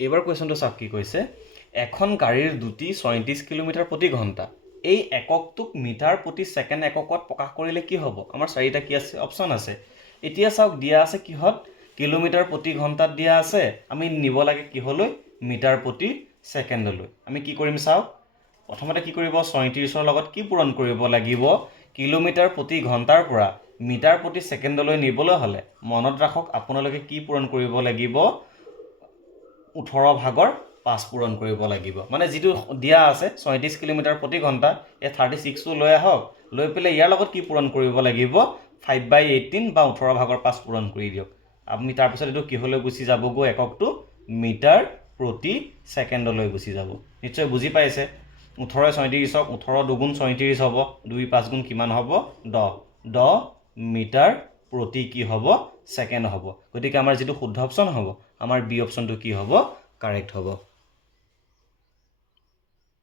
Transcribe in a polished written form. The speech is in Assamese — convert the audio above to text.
এবাৰ কুৱেশ্যনটো চাওক কি কৈছে এখন গাড়ীৰ দ্ৰুতি ৩৬ কিলোমিটাৰ প্ৰতি ঘণ্টা এই এককটোক মিটাৰ প্ৰতি ছেকেণ্ড এককত প্ৰকাশ কৰিলে কি হ'ব আমাৰ চাৰিটা কি আছে অপশ্যন আছে এতিয়া চাওক দিয়া আছে কিহত কিলোমিটাৰ প্ৰতি ঘণ্টাত দিয়া আছে আমি নিব লাগে কিহলৈ মিটাৰ প্ৰতি ছেকেণ্ডলৈ আমি কি কৰিম চাওক প্ৰথমতে কি কৰিব ৩৬ৰ লগত কি পূৰণ কৰিব লাগিব কিলোমিটাৰ প্ৰতি ঘণ্টাৰ পৰা মিটাৰ প্ৰতি ছেকেণ্ডলৈ নিবলৈ হ'লে মনত ৰাখক আপোনালোকে কি পূৰণ কৰিব লাগিব 18 ভাগৰ 5 পূৰণ কৰিব লাগিব মানে যেটো দিয়া আছে ৩৬ কিলোমিটাৰ প্ৰতি ঘণ্টা এই 36 টো লৈ আহক লৈ পেলে ইয়াৰ লগত কি পূৰণ কৰিব লাগিব 5/18 বা 18 ভাগৰ 5 পূৰণ কৰি দিয়ক আপুনি তাৰ পিছত এটো কিহলৈ গুছি যাব গো এককটো মিটাৰ প্ৰতি ছেকেণ্ডলৈ গুছি যাব নিশ্চয় বুজি পাইছে 18 37 18 দুগুণ 37 হ'ব 2 5 গুণ কিমান হ'ব 10 মিটাৰ প্ৰতি কি হ'ব ছেকেণ্ড হ'ব গতিকে আমাৰ যেটো শুদ্ধ অপচন হ'ব আমাৰ বি অপচনটো কি হ'ব কাৰেক্ট হ'ব